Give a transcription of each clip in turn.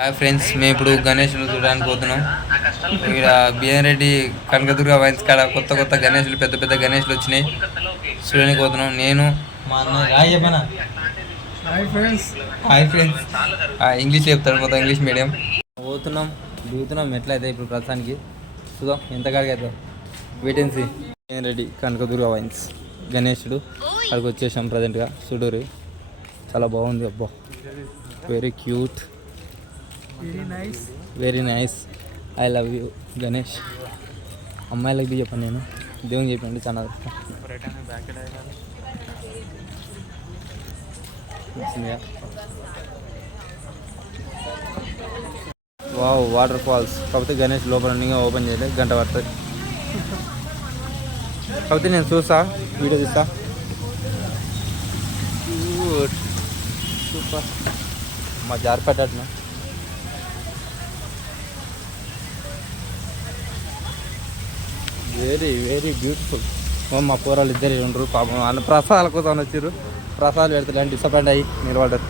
Hi friends, మేము ఇప్పుడు గణేష్లు చూడడానికి పోతున్నాం. ఇక్కడ బిఎన్ రెడ్డి కనకదుర్గ వైన్స్ కాడ కొత్త కొత్త గణేష్లు, పెద్ద పెద్ద గణేష్లు వచ్చినాయి. చూడడానికి పోతున్నాం. నేను మా అన్న హాయ్ ఫ్రెండ్స్ ఇంగ్లీష్ చెప్తాడు, మొత్తం ఇంగ్లీష్ మీడియం. పోతున్నాం, దిగుతున్నాం. ఎట్లయితే ఇప్పుడు ప్రస్తుతానికి చూద్దాం ఎంత కాడికి అవుతాం. వెయిటెన్సీ బిఎన్ రెడ్డి కనకదుర్గ వైన్స్ గణేశుడు అక్కడికి వచ్చేసాం ప్రజెంట్గా. చూడూరి చాలా బాగుంది. అబ్బా, very cute, very nice. I love you Ganesh. అమ్మాయిలకు బి చెప్పాను, నేను దేవుని చెప్పండి. చాలా వావ్, వాటర్ ఫాల్స్. కాకపోతే గణేష్ లోపల ఇంకా ఓపెన్ చేయలేదు, గంట పడుతుంది. కాకపోతే నేను చూస్తా, వీడియో తీస్తా. సూపర్. మా జారి పడ్డాను. Very very beautiful. మా పోరాలు ఇద్దరు ఉండరు పాపం, అన్న ప్రసాదాల కోసం వచ్చారు. ప్రసాదాలు పెడతారు, డిసప్పాయింట్ అయ్యి నిలబడ్డారు.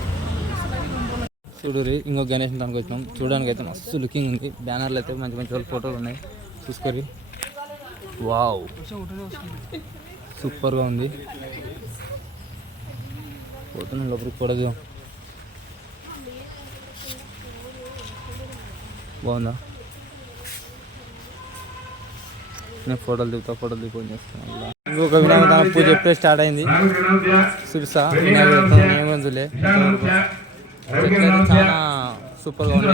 చూడరి ఇంకో గణేష్ దానికి వచ్చినాం. చూడడానికి అయితే మస్తు లుకింగ్ ఉంది. బ్యానర్లు అయితే మంచి మంచి వాళ్ళ ఫోటోలు ఉన్నాయి, చూసుకోరి. వావ్, సూపర్గా ఉంది. పోతున్నాం లోపలికి కూడదు. బాగుందా? నేను ఫోటోలు దిగుతా, ఫోన్ చేస్తాను. ఇంకొక వినాయక పూజ ఎప్పుడే స్టార్ట్ అయింది. సిరిసా వినాయకులే చాలా సూపర్గా ఉంది.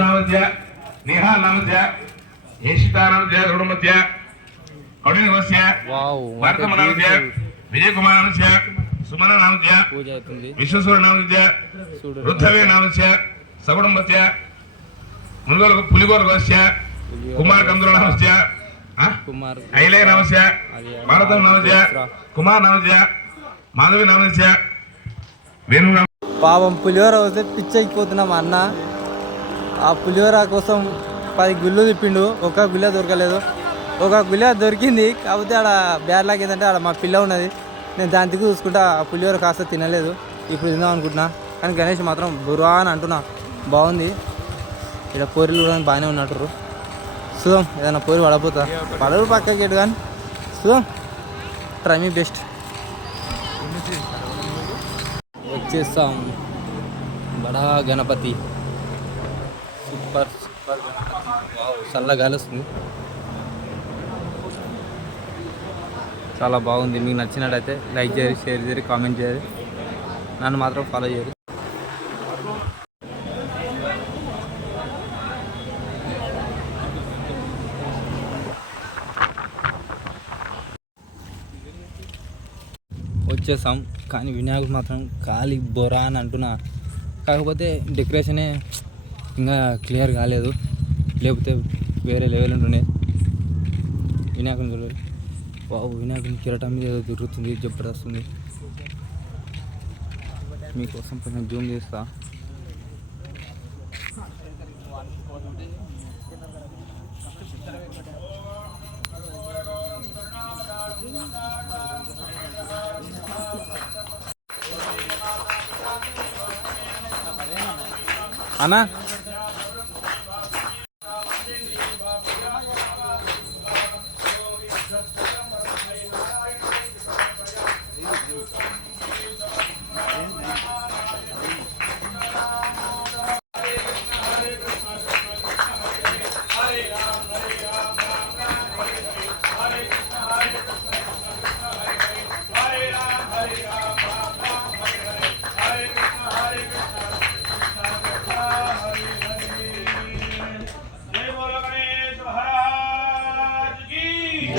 పూజ అవుతుంది. పులిగోర కుమార్ కందుల కుమార్ ఐలే నమస్య, భారతం నమస్య, కుమార్ నమస్య, మాధవి నమస్య, వేణు. పాపం పులిహోర వస్తే పిచ్చెక్కిపోతున్నాం అన్న. ఆ పులిహోర కోసం 10 గుళ్ళు తిప్పిండు, ఒక గుళ్ళ దొరకలేదు. ఒక గుళ్ళ దొరికింది, కాకపోతే ఆడ బ్యార్లాక్ ఏంటంటే ఆడ మా పిల్ల ఉన్నది. నేను దాని దిగు చూసుకుంటా ఆ పులిహోర కాస్త తినలేదు. ఇప్పుడు తిందాం అనుకుంటున్నా, కానీ గణేష్ మాత్రం బుర్రా అని అంటున్నా. బాగుంది. ఇక్కడ పూరీలు కూడా బాగానే ఉన్నట్టు. చూద్దాం, ఏదైనా పూరి పడపోతా. పడవు పక్కకి ఎటు కానీ చూద్దాం. ట్రై మీ బెస్ట్. వచ్చేస్తాం. బడా గణపతి, సూపర్ సూపర్ గణపతి. చల్లగా వస్తుంది, చాలా బాగుంది. మీకు నచ్చినట్టయితే లైక్ చేయరు, షేర్ చేయరు, కామెంట్ చేయరు. నన్ను మాత్రం ఫాలో చేయరు. వచ్చేసాం, కానీ వినాయకుడు మాత్రం ఖాళీ బొరా అని అంటున్నా. కాకపోతే డెకరేషనే ఇంకా క్లియర్ కాలేదు, లేకపోతే వేరే లెవెల్ ఉంటుండే. వినాయకుని చూడాలి. బాబు, వినాయకుని కిరటం మీద ఏదో తిరుగుతుంది, జబర్దస్తుంది. మీకోసం కొంచెం జూమ్ చేస్తా. అన్నా,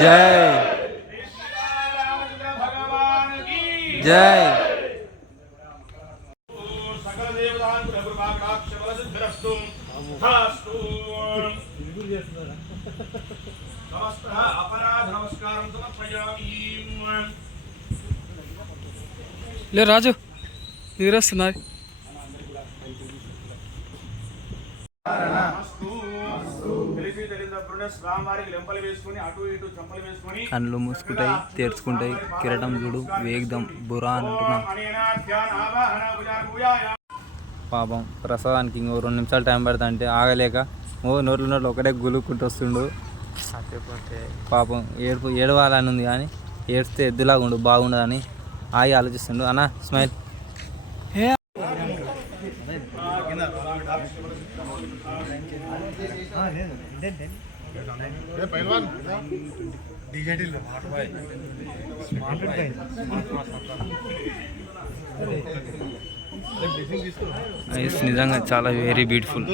జై జై. లే రాజు, నీరొస్తున్నది. కళ్ళు మూసుకుంటాయి, తెరుచుకుంటాయి. కిరటం చూడు, వేగదం బురా అంటున్నా. పాపం ప్రసవానికి ఇంకో 2 నిమిషాలు టైం పడుతుంది అంటే ఆగలేక నోట్లో ఒకటే గులుక్కుంటూ వస్తుండు. పాపం ఏడవాలని ఉంది కానీ ఏడిస్తే ఎద్దులాగా ఉండు బాగుండదని ఆలోచిస్తుండు. అన్న స్మైల్. నిజంగా చాలా వెరీ బ్యూటిఫుల్.